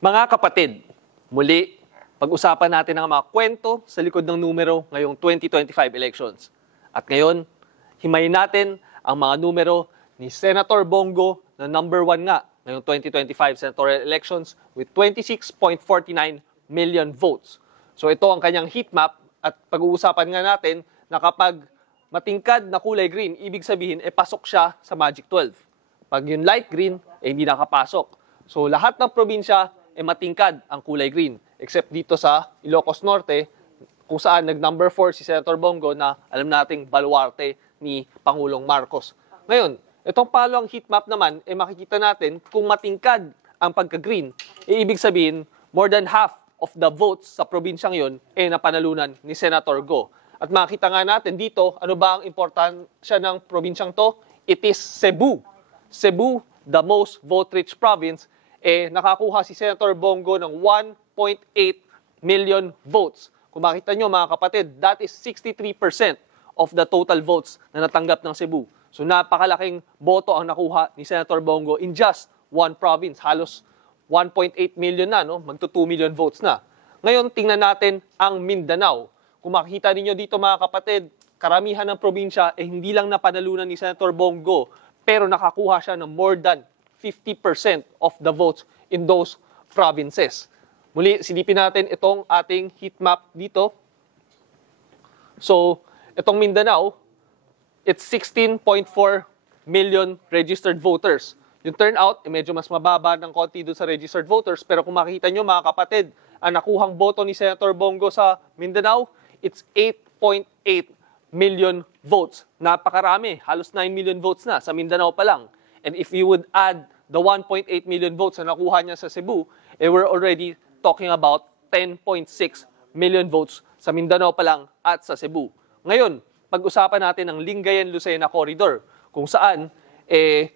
Mga kapatid, muli, pag-usapan natin ang mga kwento sa likod ng numero ngayong 2025 elections. At ngayon, himayin natin ang mga numero ni Senator Bongo na number 1 nga ngayong 2025 senatorial elections with 26.49 million votes. So ito ang kanyang heat map at pag-uusapan nga natin na kapag matingkad na kulay green, ibig sabihin pasok siya sa Magic 12. Pag yung light green, hindi nakapasok. So lahat ng probinsya matingkad ang kulay green, except dito sa Ilocos Norte, kung saan nag-number 4 si Senator Bongo na alam nating baluarte ni Pangulong Marcos. Ngayon, itong palong heat map naman, makikita natin kung matingkad ang pagka-green, ibig sabihin, more than half of the votes sa probinsyang yon napanalunan ni Senator Go. At makita nga natin dito, ano ba ang importansya ng probinsyang to? It is Cebu. Cebu, the most vote-rich province, nakakuha si Senator Bongo ng 1.8 million votes. Kung makita nyo mga kapatid, that is 63% of the total votes na natanggap ng Cebu. So napakalaking boto ang nakuha ni Senator Bongo in just one province. Halos 1.8 million na, no? Magto 2 million votes na. Ngayon, tingnan natin ang Mindanao. Kung makikita ninyo dito mga kapatid, karamihan ng probinsya hindi lang napanalunan ni Senator Bongo, pero nakakuha siya ng more than 50% of the votes in those provinces. Muli, silipin natin itong ating heat map dito. So, itong Mindanao, it's 16.4 million registered voters. Yung turnout, medyo mas mababa ng konti doon sa registered voters, pero kung makikita nyo mga kapatid, ang nakuhang boto ni Senator Bongo sa Mindanao, it's 8.8 million votes. Napakarami, halos 9 million votes na sa Mindanao pa lang. And if you would add the 1.8 million votes na nakuha niya sa Cebu, we're already talking about 10.6 million votes sa Mindanao pa lang at sa Cebu. Ngayon, pag-usapan natin ang Lingayen-Lucena Corridor, kung saan 40%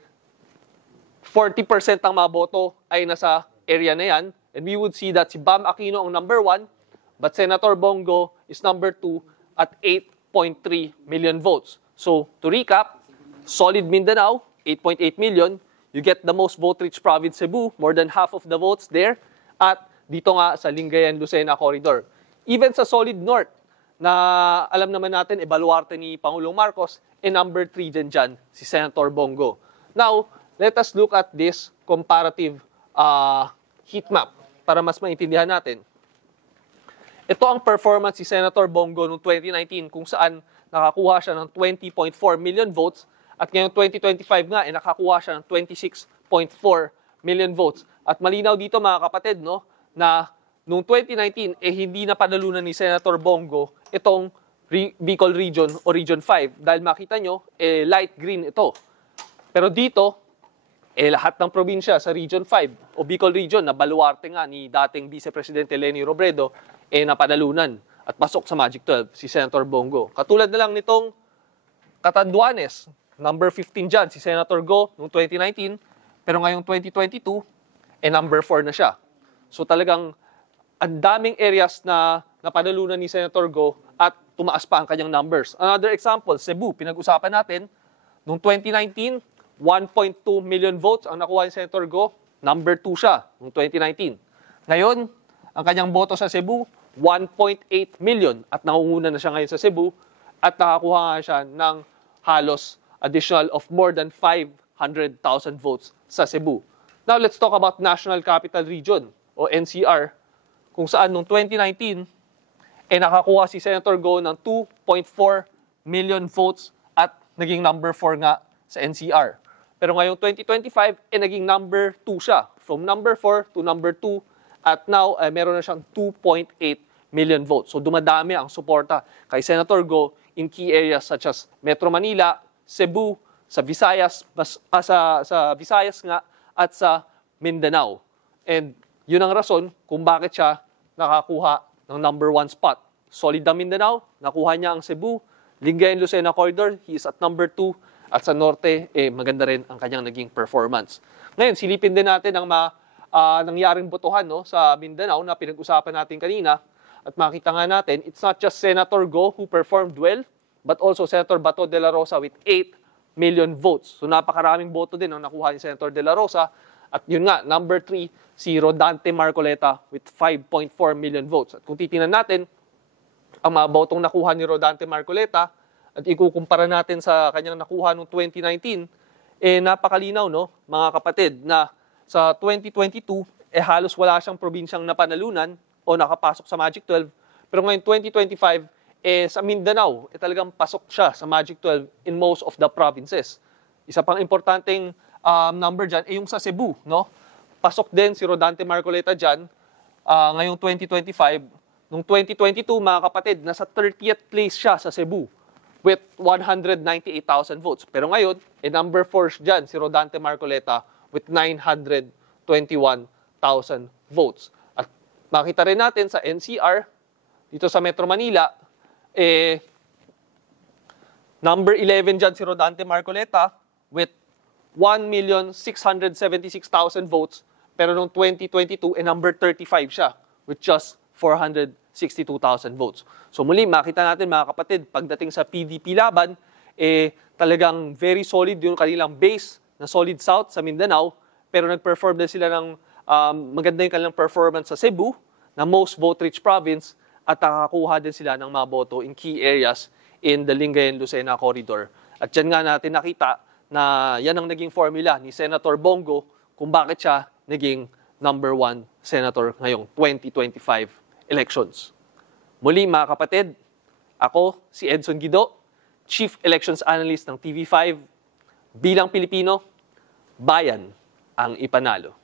ng mga boto ay nasa area na yan. And we would see that si Bam Aquino ang number 1, but Senator Bongo is number 2 at 8.3 million votes. So, to recap, solid Mindanao, 8.8 million. You get the most vote-rich province, Cebu, more than half of the votes there. At dito nga sa Lingayen-Lucena Corridor. Even sa solid North, na alam naman natin, baluarte ni Pangulong Marcos, number 3 dyan si Senator Bongo. Now, let us look at this comparative heat map para mas maintindihan natin. Ito ang performance si Senator Bongo noong 2019 kung saan nakakuha siya ng 20.4 million votes. At ngayong 2025 nga, nakakuha siya ng 26.4 million votes. At malinaw dito mga kapatid, no, na noong 2019, hindi na panalunan ni Senator Bongo itong Bicol Region o Region 5. Dahil makita nyo, light green ito. Pero dito, lahat ng probinsya sa Region 5 o Bicol Region na baluarte nga ni dating Vice Presidente Leni Robredo, napanalunan at pasok sa Magic 12 si Senator Bongo. Katulad na lang nitong Catanduanes, number 15 dyan, si Senator Go noong 2019, pero ngayong 2022, number 4 na siya. So talagang ang daming areas na napanalunan ni Senator Go at tumaas pa ang kanyang numbers. Another example, Cebu, pinag-usapan natin, noong 2019, 1.2 million votes ang nakuha ni Senator Go, number 2 siya noong 2019. Ngayon, ang kanyang boto sa Cebu, 1.8 million at nangunguna na siya ngayon sa Cebu at nakakuha nga siya ng halos additional of more than 500,000 votes sa Cebu. Now, let's talk about National Capital Region o NCR, kung saan noong 2019, nakakuha si Senator Go ng 2.4 million votes at naging number 4 nga sa NCR. Pero ngayong 2025, naging number 2 siya. From number 4 to number 2, at now, meron na siyang 2.8 million votes. So dumadami ang suporta kay Senator Go in key areas such as Metro Manila, Cebu, sa Visayas, sa Visayas nga, at sa Mindanao. And yun ang rason kung bakit siya nakakuha ng number 1 spot. Solid ang Mindanao, nakuha niya ang Cebu, Lingayen-Lucena Corridor, he is at number 2, at sa Norte, maganda rin ang kanyang naging performance. Ngayon, silipin din natin ang nangyaring botohan, no, sa Mindanao na pinag-usapan natin kanina. At makita nga natin, it's not just Senator Go who performed well, but also Senator Bato de la Rosa with 8 million votes. So napakaraming boto din ang nakuha ni Senator de la Rosa. At yun nga, number 3 si Rodante Marcoleta with 5.4 million votes. At kung titingnan natin, ang mga botong nakuha ni Rodante Marcoleta at ikukumpara natin sa kanyang nakuha noong 2019, napakalinaw, no, mga kapatid, na sa 2022, halos wala siyang probinsyang napanalunan o nakapasok sa Magic 12. Pero ngayon, 2025, sa Mindanao, talagang pasok siya sa Magic 12 in most of the provinces. Isa pang importanteng number dyan, yung sa Cebu, no? Pasok din si Rodante Marcoleta dyan ngayong 2025. Noong 2022, mga kapatid, nasa 30th place siya sa Cebu with 198,000 votes. Pero ngayon, number 4 dyan, si Rodante Marcoleta with 921,000 votes. At makita rin natin sa NCR, dito sa Metro Manila, number 11 dyan si Rodante Marcoleta with 1,676,000 votes. Pero noong 2022, number 35 siya with just 462,000 votes. So muli, makita natin mga kapatid, pagdating sa PDP laban, talagang very solid yung kanilang base na Solid South sa Mindanao, pero nag-perform din sila ng maganda yung kanilang performance sa Cebu, na most vote-rich province, at nakakuha din sila ng mga boto in key areas in the Lingayen-Lucena corridor. At dyan nga natin nakita na yan ang naging formula ni Senator Bongo kung bakit siya naging number 1 senator ngayong 2025 elections. Muli mga kapatid, ako si Edson Guido, Chief Elections Analyst ng TV5. Bilang Pilipino, bayan ang ipanalo.